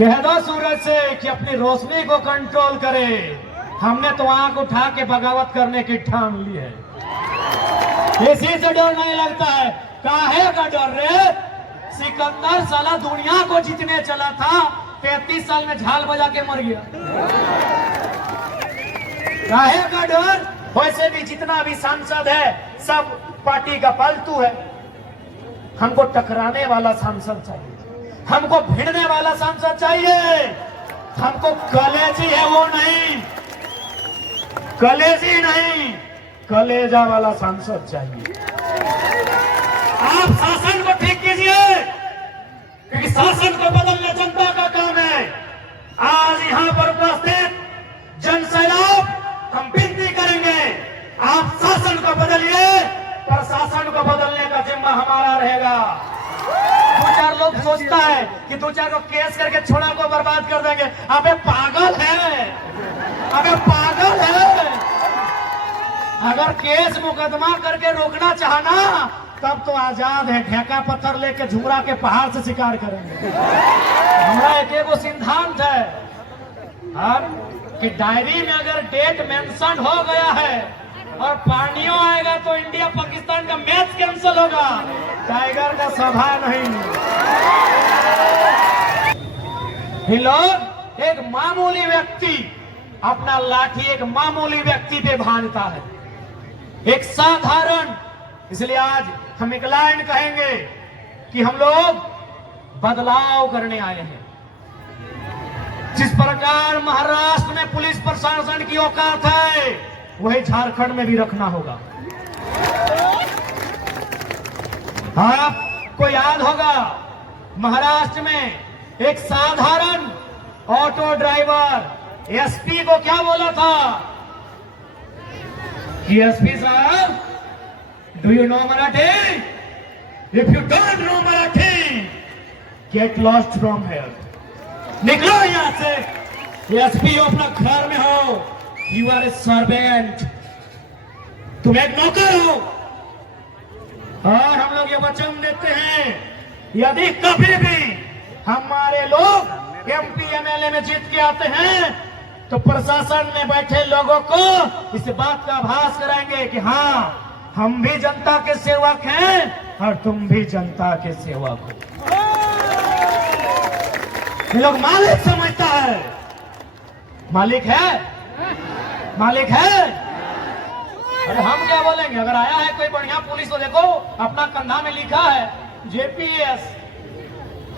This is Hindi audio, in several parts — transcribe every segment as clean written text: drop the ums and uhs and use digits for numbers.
कह दो सूरज से कि अपनी रोशनी को कंट्रोल करे। हमने तो आंख उठा के बगावत करने की ठान ली है। इसी से डर नहीं लगता है। काहे का डर रे? सिकंदर साला दुनिया को जीतने चला था, 33 साल में झाल बजा के मर गया। काहे का डर? वैसे भी जितना भी सांसद है सब पार्टी का पालतू है। हमको टकराने वाला सांसद चाहिए, हमको भिड़ने वाला सांसद चाहिए। हमको कलेजी है वो नहीं, कलेजी नहीं, कलेजा वाला सांसद चाहिए। आप शासन को ठीक कीजिए, क्योंकि शासन को बदलना जनता का काम है। आज यहां पर उपस्थित जन सैलाब हम विनती करेंगे, आप शासन को बदलिए, प्रशासन को बदलने का जिम्मा हमारा रहेगा। दो चार लोग सोचता है कि दो चार को केस करके छोड़ा को बर्बाद कर देंगे। अबे पागल है, अबे पागल है। अगर केस मुकदमा करके रोकना चाहना तब तो आजाद है, ढेका पत्थर लेके झुमरा के पहाड़ से शिकार करेंगे। हमारा एक सिद्धांत है कि डायरी में अगर डेट मेंशन हो गया है और पानियों आएगा तो इंडिया पाकिस्तान का मैच कैंसिल होगा, टाइगर का सभा नहीं। ये लोग एक मामूली व्यक्ति अपना लाठी एक मामूली व्यक्ति पे भांजता है, एक साधारण। इसलिए आज हम एक लाइन कहेंगे कि हम लोग बदलाव करने आए हैं। जिस प्रकार महाराष्ट्र में पुलिस प्रशासन की औकात है, वही झारखंड में भी रखना होगा। आपको याद होगा महाराष्ट्र में एक साधारण ऑटो ड्राइवर एसपी को क्या बोला था कि एसपी साहब, do you know Marathi? If you don't know Marathi, get lost from here. निकलो यहां से। एसपी हो, अपना घर में हो, यू आर ए सर्वेंट, तुम एक नौकर हो। और हम लोग ये वचन देते हैं, यदि कभी भी हमारे लोग एमपी एमएलए में जीत के आते हैं तो प्रशासन में बैठे लोगों को इस बात का आभास कराएंगे कि हाँ, हम भी जनता के सेवक हैं और तुम भी जनता के सेवक हो। ये लोग मालिक समझता है, मालिक है, मालिक है। अरे हम क्या बोलेंगे? अगर आया है कोई बढ़िया पुलिस तो देखो अपना कंधा में लिखा है जेपीएस,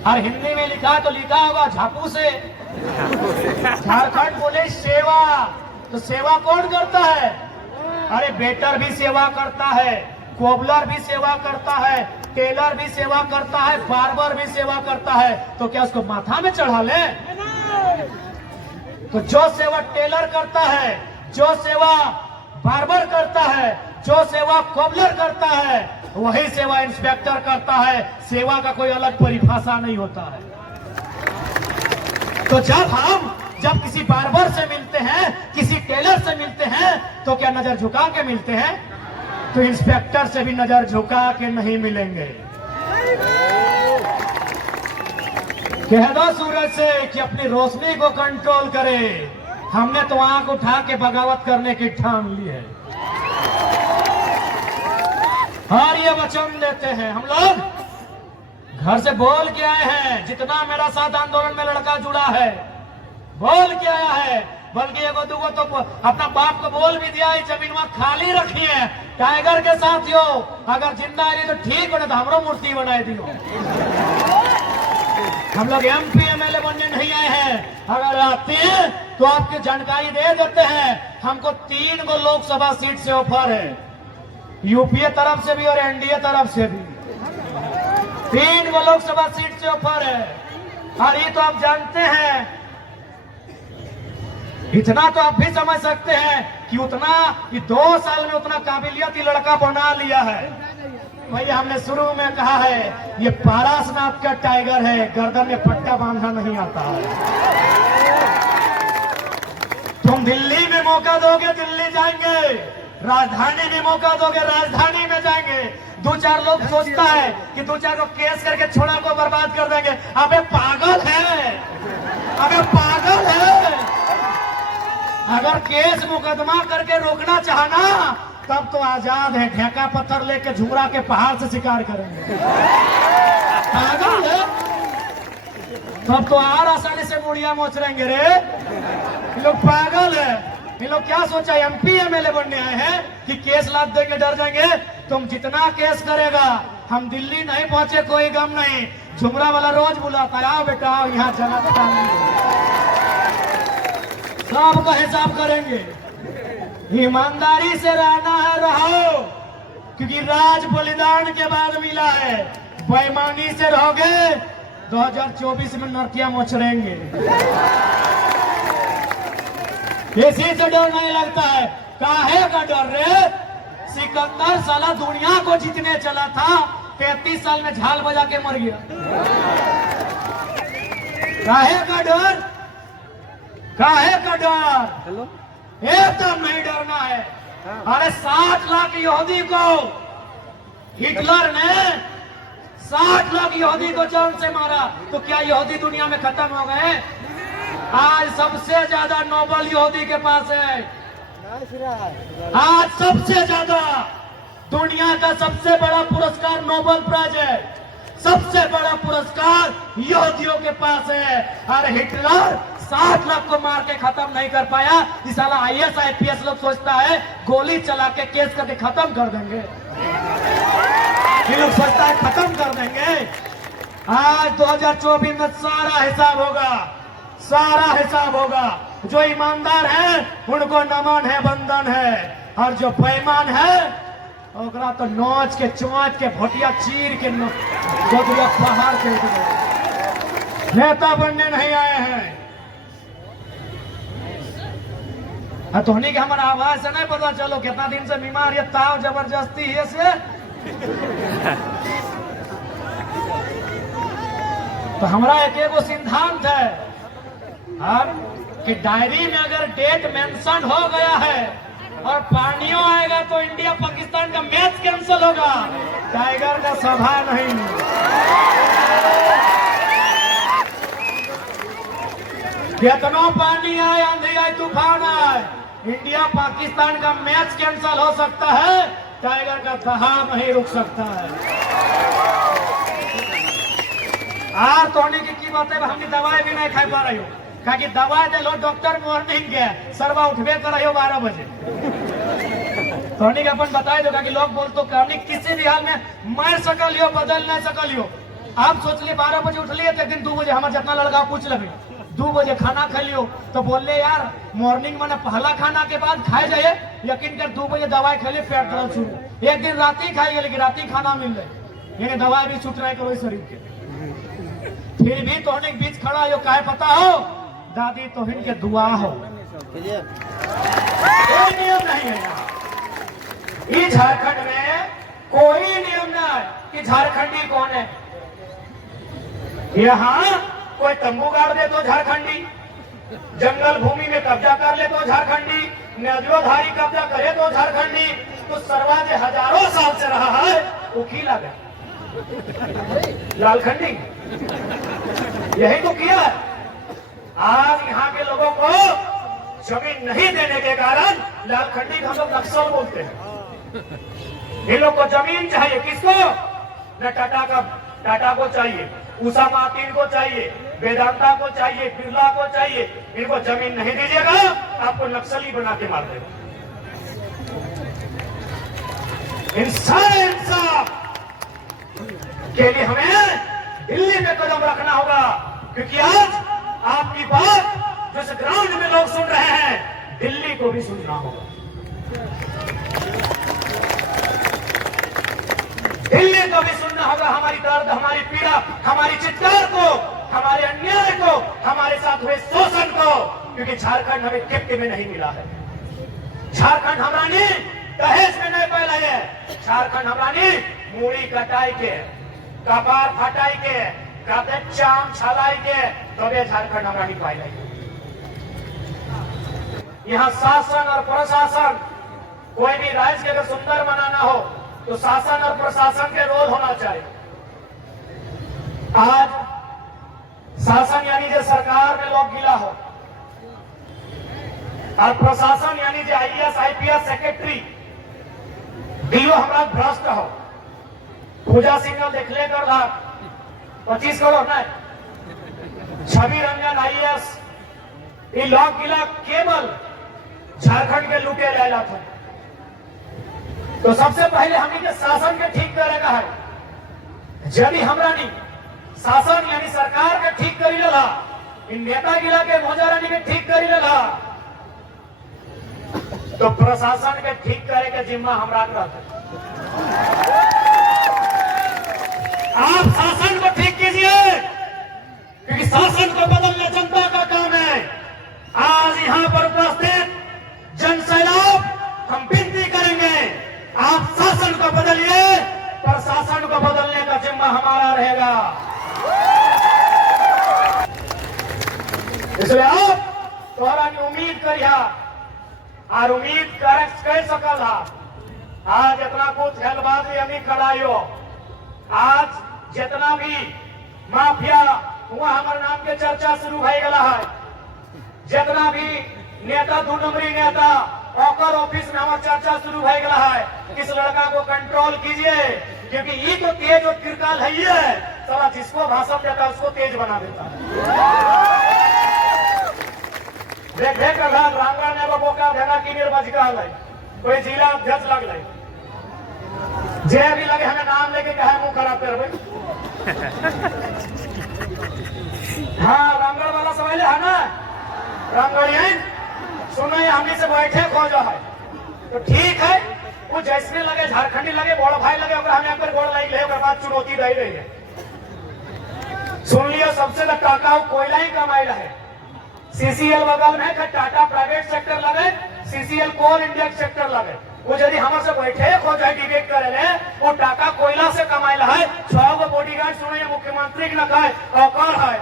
और हिंदी में लिखा है तो लिखा होगा झापू से झारखंड पुलिस सेवा। तो सेवा कौन करता है? अरे वेटर भी सेवा करता है, कोबलर भी सेवा करता है, टेलर भी सेवा करता है, बार्बर भी सेवा करता है। तो क्या उसको माथा में चढ़ा ले? तो जो सेवा टेलर करता है, जो सेवा बार्बर करता है, जो सेवा कोबलर करता है, वही सेवा इंस्पेक्टर करता है। सेवा का कोई अलग परिभाषा नहीं होता है। तो जब किसी बार्बर से मिलते हैं, किसी टेलर से मिलते हैं, तो क्या नजर झुका के मिलते हैं? तो इंस्पेक्टर से भी नजर झुका के नहीं मिलेंगे। कह दो सूरज से कि अपनी रोशनी को कंट्रोल करे। हमने तो आंख उठा के बगावत करने की ठान ली है और ये वचन देते हैं। हम लोग घर से बोल के आए हैं, जितना मेरा साथ आंदोलन में लड़का जुड़ा है बोल के आया है, बल्कि एगो दूगो तो अपना बाप को बोल भी दिया है, जमीन वहां खाली रखी है टाइगर के साथियों। अगर जिंदा आई तो ठीक बने तो हमरो मूर्ति बनाए दियो। हम लोग एमपी एमएलए बनने नहीं आए हैं। अगर आते हैं तो आपकी जानकारी दे देते हैं, हमको 3 गो लोकसभा सीट से ऑफर है, यूपीए तरफ से भी और एनडीए तरफ से भी। 3 गो लोकसभा सीट से ऑफर है। और ये तो आप जानते हैं, इतना तो आप भी समझ सकते हैं कि उतना 2 साल में उतना काबिलियत ही लड़का बना लिया है। भैया हमने शुरू में कहा है, ये पारासनाथ का टाइगर है, गर्दन में पट्टा बांधना नहीं आता है। तुम दिल्ली में मौका दोगे दिल्ली जाएंगे, राजधानी में मौका दोगे राजधानी में जाएंगे। 2-4 लोग सोचता है कि 2-4 को केस करके छोड़ा को बर्बाद कर देंगे। अबे पागल है, अगर केस मुकदमा करके रोकना चाहना तब तो आजाद है, ढेका पत्थर लेके झूरा के पहाड़ से शिकार करेंगे। पागल है, तब तो और आसानी से मुड़िया मोचरेंगे रे। ये लोग पागल है। ये लोग क्या सोचा एमपी एमएलए बनने आए हैं कि केस लाद देंगे डर जाएंगे। तुम जितना केस करेगा, हम दिल्ली नहीं पहुंचे कोई गम नहीं। झुमरा वाला रोज बुलाता है, आओ बेटा आओ यहाँ जगह बता, सबका हिसाब करेंगे। ईमानदारी से रहना है रहो, क्योंकि राज बलिदान के बाद मिला है। बेईमानी से रहोगे 2024 में नरकिया मोचरेंगे। किसी से डर नहीं लगता है। काहे का डर रे? सिकंदर साला दुनिया को जीतने चला था, 33 साल में झाल बजा के मर गया। काहे का डर? काहे का डर? एकदम नहीं डरना है। अरे 60 लाख यहूदी को हिटलर ने 60 लाख यहूदी को जान से मारा, तो क्या यहूदी दुनिया में खत्म हो गए? आज सबसे ज्यादा नोबेल यहूदी के पास है। आज सबसे ज्यादा दुनिया का सबसे बड़ा पुरस्कार नोबेल प्राइज है। सबसे बड़ा पुरस्कार यहूदियों के पास है। और हिटलर 60 लाख को मार के खत्म नहीं कर पाया। इस साला IAS IPS लोग सोचता है गोली चला के केस करके खत्म कर देंगे। ये लोग सोचता है खत्म कर देंगे। आज 2024 में सारा हिसाब होगा, सारा हिसाब होगा। जो ईमानदार है उनको नमन है, बंधन है, और जो बेईमान है ओकरा तो नोच के चोंच के भोटिया चीर के गोदरिया पहाड़ के नेता बनने नहीं आए हैं। धोनी के हमारा आवाज से नहीं पता चलो कितना दिन से बीमार, ये ताव जबरदस्ती है से। तो हमारा एक सिद्धांत है कि डायरी में अगर डेट मेंशन हो गया है और पानियों आएगा तो इंडिया पाकिस्तान का मैच कैंसिल होगा, टाइगर का सभा नहीं। कितना पानी आए, आंधी आए, तूफान आए, इंडिया पाकिस्तान का मैच कैंसिल हो सकता है, टाइगर का दहाड़ नहीं रुक सकता है। तो होने की बात है, हमने दवाई भी नहीं खा पा रही हो, कि दवाई दे लो डॉक्टर मॉर्निंग के सरवा उठबे कर रही हो 12 बजे। तो अपन बताए दो कि लोग बोल तो हमने किसी भी हाल में मार सकल हो, बदल नहीं सकल हो। आप सोच लिए 12 बजे उठ लिए तो एक दिन 2 बजे हमारे जितना लड़का पूछ लगे 2 बजे खाना खा लियो, तो बोल ले यार मॉर्निंग मैंने पहला खाना के बाद खाए जाए, यकीन कर 2 बजे दवाई खा लिये पेट दर्द शुरू। एक दिन रात ही खाइए लेकिन रात ही खाना मिल रहे, ये दवाई भी छूट रहा करो शरीर के। फिर भी तो बीच खड़ा हो, काहे पता हो दादी तो इनके दुआ हो। कोई नियम नहीं है यहाँ। इस झारखंड में कोई नियम नहीं कि झारखंडी कौन है। यहाँ कोई तंबू गाड़ दे तो झारखंडी, जंगल भूमि में कब्जा कर ले तो झारखंडी, नदियोधारी कब्जा करे तो झारखंडी। तो सरवाजे हजारों साल से रहा है वो खिला गया लालखंडी, यही तो किया है। आज यहाँ के लोगों को जमीन नहीं देने के कारण लालखंडी को हम लोग नक्सल बोलते हैं। इन लोग को जमीन चाहिए, किसको? न टाटा को चाहिए, उषा मार्टिन को चाहिए, वेदांता को चाहिए, बिरला को चाहिए। इनको जमीन नहीं दीजिएगा आपको नक्सली बना के मार देगा। इंसाफ के लिए हमें दिल्ली में कदम रखना होगा, क्योंकि आज आपकी बात जिस ग्राउंड में लोग सुन रहे हैं दिल्ली को भी सुनना होगा। दिल्ली को भी सुनना होगा हमारी दर्द, हमारी पीड़ा, हमारी चित्कार को, हमारे अन्याय को, हमारे साथ हुए शोषण को, क्योंकि झारखंड हमें गिफ्ट में नहीं मिला है। झारखंड हमारी दहेज में नहीं पैदा है। झारखंड हमारी मूड़ी कटाई के, कपार फटाई के, काते चाम छलाई के, तबे झारखंड हमारी पाई। यहाँ शासन और प्रशासन, कोई भी राज्य के अगर सुंदर बनाना हो तो शासन और प्रशासन के रोल होना चाहिए। आज शासन यानी जो सरकार में लोग गिला हो, और प्रशासन यानी जो आईएएस आईपीएस सेक्रेटरी दियो हमारा भ्रष्ट हो पूजा सिंह देखले कर रहा 25 करोड़ ना छवि रंजन आईएएस ये लॉक गिला केवल झारखंड के लूटे लाला था। तो सबसे पहले हम के शासन के ठीक करेगा है यदि हमरा नहीं शासन यानी सरकार के ठीक करी लला इन नेता गिला के मोजारानी के ठीक करी लला तो प्रशासन के ठीक करे के जिम्मा हमरा रहता। आप शासन को ठीक कीजिए क्योंकि शासन को बदलना जनता का काम है। आज यहां पर उपस्थित जन सैलाब हम विनती करेंगे आप शासन को बदलिए प्रशासन को बदलने का जिम्मा हमारा रहेगा। इसलिए आप तोहरा उम्मीद करिया और उम्मीद कर सकल आज जितना कुछ हेलबाजी अभी कराइयो आज जितना भी माफिया हुआ हमारे नाम के चर्चा शुरू हो गया है जितना भी नेता 2 नंबरी नेता ऑकर ऑफिस में हमारा चर्चा शुरू हो गया है इस लड़का को कंट्रोल कीजिए क्योंकि ये तो तेज और तिरकाल है ही है साला जिसको भाषण देता उसको तेज बना देता है। देख देख रांगड़ा ने बोका देना की निर्वाचिका है कोई जिला अध्यक्ष लग ले जे भी लगे हमें नाम लेके कहे मुंह खराब कर भाई। हाँ रामगढ़ वाला सवाल है ना रामगढ़िया सुनो हमने से बैठे खोजा है तो ठीक है वो जैसने लगे झारखंडी लगे बड़ भाई लगे हमें पर गोड़ लाइक ले बाद चुनौती दे रही है। सुन लियो सबसे तो टाटा कोयला ही कमाई है सीसीएल बगल में टाटा प्राइवेट सेक्टर लगे सीसीएल कोल इंडिया सेक्टर लगे वो यदि हमारे से बैठे हो जाए डिबेट करे वो टाका कोयला से कमाई है 6 गो बॉडीगार्ड सुने मुख्यमंत्री की न कहे औकार है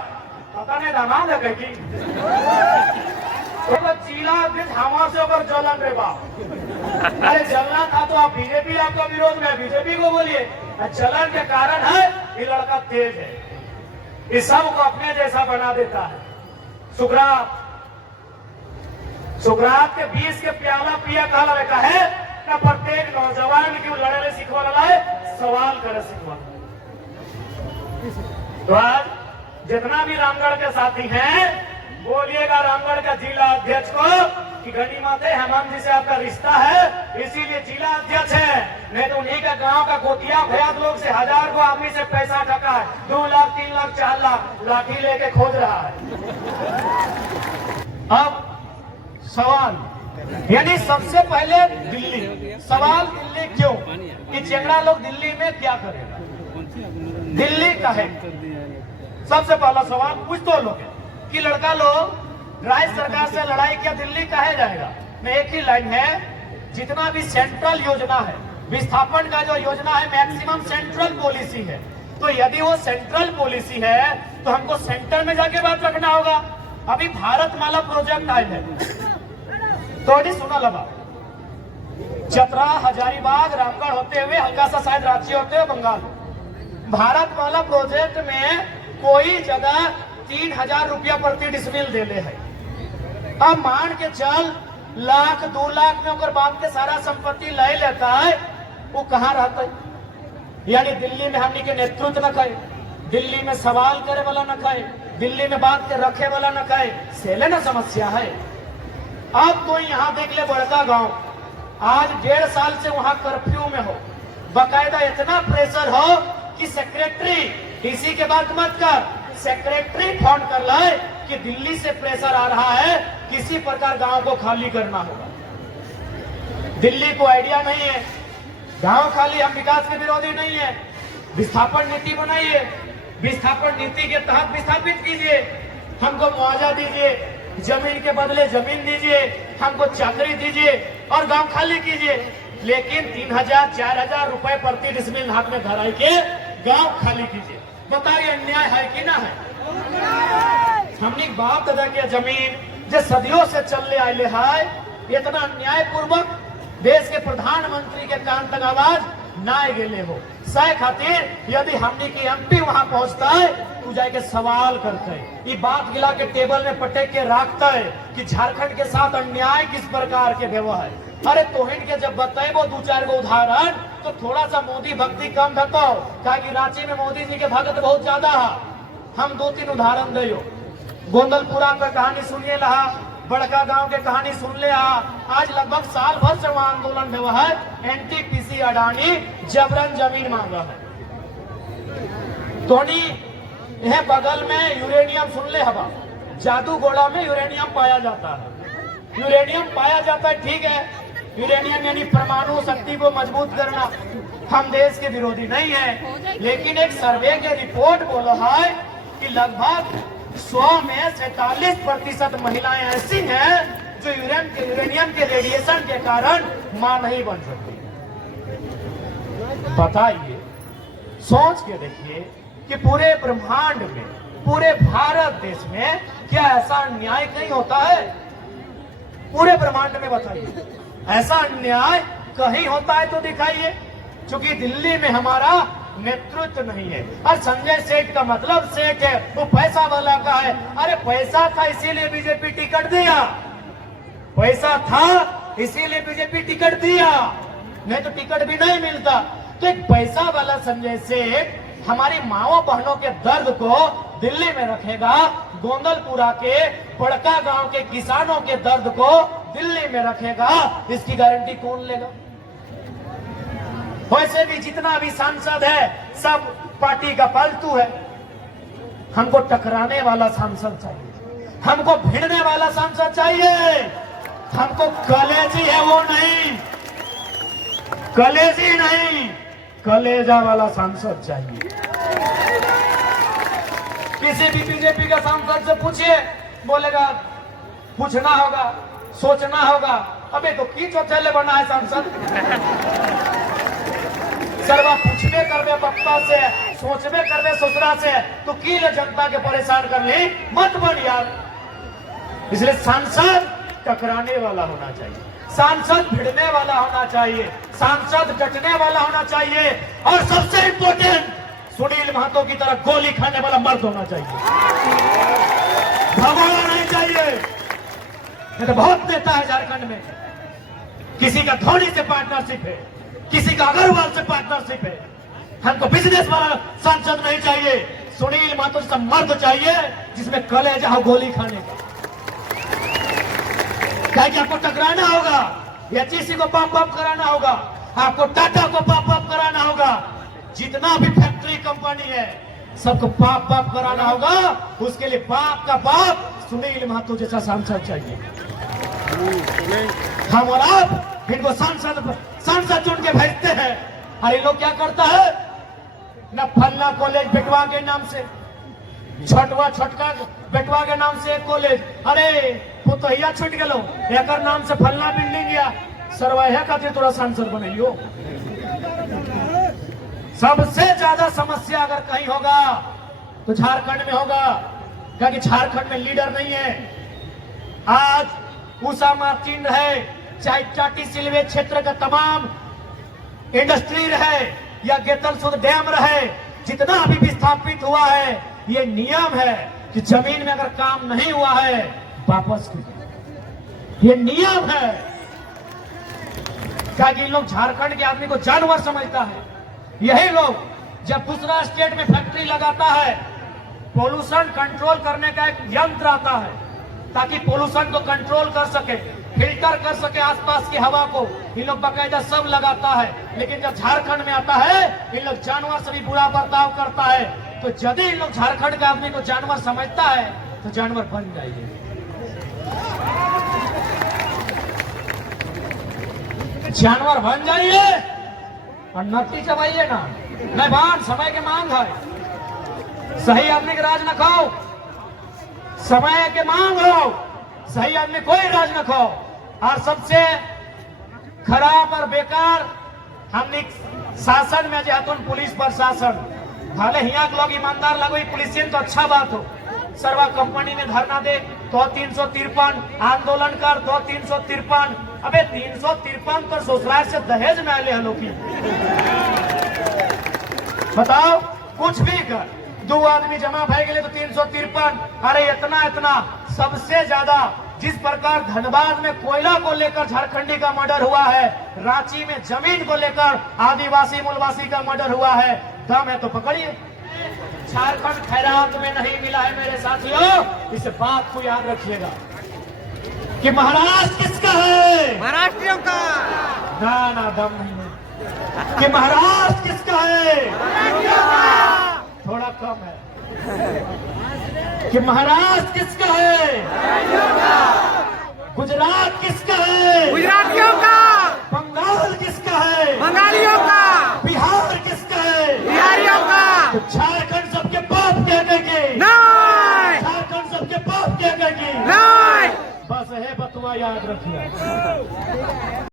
पता नहीं दामाद है की तो जिला हमारे से अगर जलन रे बाप अरे जलना था तो आप बीजेपी आपका विरोध में बीजेपी को बोलिए जलन के कारण है ये लड़का तेज है इस सब को अपने जैसा बना देता है। सुकरात के 20 के प्याला पिया कहला रखा है ना प्रत्येक नौजवान की लड़े सीखवा रहा है सवाल करे सीखवा। तो आज जितना भी रामगढ़ के साथी हैं बोलिएगा रामगढ़ का जिला अध्यक्ष को कि गनीमत है हेमंत जी से आपका रिश्ता है इसीलिए जिला अध्यक्ष है नहीं तो उन्हीं का गांव का गोतिया भयात लोग से 1000 को आदमी से पैसा ठका है 2 लाख 3 लाख 4 लाख लाठी लेके खोज रहा है। अब सवाल यानी सबसे पहले दिल्ली सवाल दिल्ली क्यों कि चेंगड़ा लोग दिल्ली में क्या करेगा दिल्ली का है सबसे पहला सवाल पूछ तो लोग कि लड़का लोग राज्य सरकार से लड़ाई किया दिल्ली कहे जाएगा मैं एक ही लाइन है जितना भी सेंट्रल योजना है विस्थापन का जो योजना है मैक्सिमम सेंट्रल पॉलिसी है तो यदि वो सेंट्रल पॉलिसी है तो हमको सेंटर में जाके बात रखना होगा। अभी भारत माला प्रोजेक्ट आए हैं तो सुना लगा चतरा हजारीबाग रामगढ़ होते हुए हल्का सा शायद रांची होते हुए बंगाल भारत माला प्रोजेक्ट में कोई जगह 3000 रुपया प्रति डिसमिल देले है। अब मान के चल लाख 2 लाख में अगर बाप के सारा संपत्ति ले लेता है वो कहाँ रहता है यानी दिल्ली में हमने के नेतृत्व न खाए दिल्ली में सवाल करे वाला न खाए दिल्ली में बात के रखे वाला न खाए सेले न समस्या है। अब तो यहाँ देख ले बड़का गांव आज 1.5 साल से वहां कर्फ्यू में हो बकायदा इतना प्रेशर हो कि सेक्रेटरी डीसी के बात मत कर सेक्रेटरी फोन कर लाए कि दिल्ली से प्रेशर आ रहा है किसी प्रकार गांव को खाली करना होगा। दिल्ली को आइडिया नहीं है गांव खाली हम विकास के विरोधी नहीं है विस्थापन नीति बनाइए विस्थापन नीति के तहत विस्थापित कीजिए हमको मुआवजा दीजिए जमीन के बदले जमीन दीजिए हमको चाकरी दीजिए और गांव खाली कीजिए लेकिन 3000-4000 रुपए प्रति डिसमिल हाथ में धराई के गांव खाली कीजिए। बताइए अन्याय है कि ना है। हमने बात अदा किया जमीन जो सदियों से चलने आए है इतना अन्याय पूर्वक देश के प्रधानमंत्री के कान तक आवाज ना गेले हो सह खातिर यदि हमने की एमपी वहां पहुंचता है तू जाके सवाल करते है, ये बात गिला के टेबल में पटेक के रखता है कि झारखंड के साथ अन्याय किस प्रकार के व्यवहार है। अरे तोहिन के जब बताएबो दो चार गो उदाहरण तो थोड़ा सा मोदी भक्ति कम बताओ, कि रांची में मोदी जी के भक्त बहुत ज्यादा है। हम 2-3 उदाहरण दे गोंदलपुरा का कहानी सुनिए लहा, बड़का गांव के कहानी सुन ले आज लगभग साल भर से वहां आंदोलन हुआ है। एनटीपीसी अडानी जबरन जमीन मांगा है। तोनी यह बगल में यूरेनियम सुन ले हवा, जादूगोड़ा में यूरेनियम पाया जाता है। यूरेनियम पाया जाता है, ठीक है, यूरेनियम यानी परमाणु शक्ति को मजबूत करना। हम देश के विरोधी नहीं है, लेकिन एक सर्वे के रिपोर्ट बोला है कि लगभग 100 में 47% महिलाएं ऐसी हैं जो यूरेनियम के रेडिएशन के कारण मां नहीं बन सकती। बताइए, सोच के देखिए कि पूरे ब्रह्मांड में, पूरे भारत देश में क्या ऐसा अन्याय कहीं होता है? पूरे ब्रह्मांड में बताइए, ऐसा अन्याय कहीं होता है तो दिखाइए। क्योंकि दिल्ली में हमारा नेतृत्व नहीं है। और संजय सेठ का मतलब सेठ है, वो पैसा वाला का है। अरे पैसा था इसीलिए बीजेपी टिकट दिया, पैसा था इसीलिए बीजेपी टिकट दिया, नहीं तो टिकट भी नहीं मिलता। तो एक पैसा वाला संजय सेठ हमारी माओ बहनों के दर्द को दिल्ली में रखेगा, गोंदलपुरा के बड़का गांव के किसानों के दर्द को दिल्ली में रखेगा, इसकी गारंटी कौन लेगा? वैसे भी जितना भी सांसद है सब पार्टी का पालतू है। हमको टकराने वाला सांसद चाहिए, हमको भिड़ने वाला सांसद चाहिए। हमको कलेजी है वो नहीं, कलेजी नहीं, कलेजा वाला सांसद चाहिए। किसी भी बीजेपी का सांसद से पूछिए, बोलेगा पूछना होगा, सोचना होगा। अबे तो की चौथेले बना है सांसद? सर्वा पूछबे करबे बप्पा से, सोचबे करबे ससुरा से, तो की ले जनता के परेशान कर ली मत बन यार। इसलिए सांसद टकराने वाला होना चाहिए, सांसद भिड़ने वाला होना चाहिए, सांसद डटने वाला होना चाहिए, और सबसे इंपॉर्टेंट सुनील महतो की तरह गोली खाने वाला मर्द होना चाहिए, भगोड़ा नहीं चाहिए। ये तो बहुत नेता है झारखंड में, किसी का धोनी से पार्टनरशिप है, किसी का अग्रवाल से पार्टनरशिप है। हमको बिजनेस वाला सांसद नहीं चाहिए, सुनील महतो जैसा मर्द चाहिए जिसमें कलेजा हो गोली खाने का। क्या कि आपको टकराना होगा, एचईसी को पाप पाप कराना होगा, आपको टाटा को पाप पाप कराना होगा, जितना भी फैक्ट्री कंपनी है सबको पाप पाप कराना होगा। उसके लिए बाप का बाप सुनील महतो जैसा सांसद चाहिए। हम और आप इनको सांसद चुन के भेजते हैं, और ये लोग क्या करता है न फलना कॉलेज बेटवा के नाम से, छोटका बेटवा के नाम से एक कॉलेज, अरे पुतहिया छूट गलो एक नाम से फलना बिल्डिंग गया, सरवाया खातिर तोरा सांसद बनइयो। सबसे ज्यादा समस्या अगर कहीं होगा तो झारखंड में होगा, क्योंकि झारखंड में लीडर नहीं है। आज उषा मार्टिन रहे, चाहे चाटी सिलवे क्षेत्र का तमाम इंडस्ट्री रहे या गेतलसूद डैम रहे, जितना अभी विस्थापित हुआ है, ये नियम है कि जमीन में अगर काम नहीं हुआ है वापस कीजिए, ये नियम है। क्या कि लोग झारखंड के आदमी को जानवर समझता है। यही लोग जब दूसरा स्टेट में फैक्ट्री लगाता है, पोल्यूशन कंट्रोल करने का एक यंत्र आता है ताकि पोल्यूशन को कंट्रोल कर सके, फिल्टर कर सके आसपास की हवा को, इन लोग बाकायदा सब लगाता है। लेकिन जब झारखंड में आता है, इन लोग जानवर से भी बुरा बर्ताव करता है। तो यदि इन लोग झारखंड के आदमी को जानवर समझता है तो जानवर बन जाएंगे। जानवर बन जाइए और नट्टी चबाइए ना, नहीं बान समय के मांग है। सही आदमी के राज न खाओ, समय के मांग हो, सही आदमी कोई राज न खाओ। और सबसे खराब और बेकार हमने शासन में जो पुलिस प्रशासन, भले हिया के लोग ईमानदार लगो पुलिसियन तो अच्छा बात हो, सर्वा कंपनी में धरना दे तो 353, आंदोलन कर तो 353, अबे 353 तो ससुराल से दहेज में आले हलो की। बताओ कुछ भी कर, 2 आदमी जमा भय गए तो 353। अरे इतना इतना सबसे ज्यादा जिस प्रकार धनबाद में कोयला को लेकर झारखंडी का मर्डर हुआ है, रांची में जमीन को लेकर आदिवासी मूलवासी का मर्डर हुआ है, दम है तो पकड़िए। झारखंड खैरात में नहीं मिला है मेरे साथियों। इस बात को याद रखिएगा कि महाराष्ट्र किसका है? महाराष्ट्रियों का। ना दम नहीं है। कि महाराष्ट्र किसका है? थोड़ा कम है। कि महाराष्ट्र किसका है? गुजरात किसका है? गुजरातियों का। बंगाल किसका है? बंगालियों का। बिहार किसका है? बिहारियों का। तो झारखंड सबके बाप कहने की नहीं। झारखंड सबके बाप कहने की नहीं। बस है, बतुआ याद रखिए।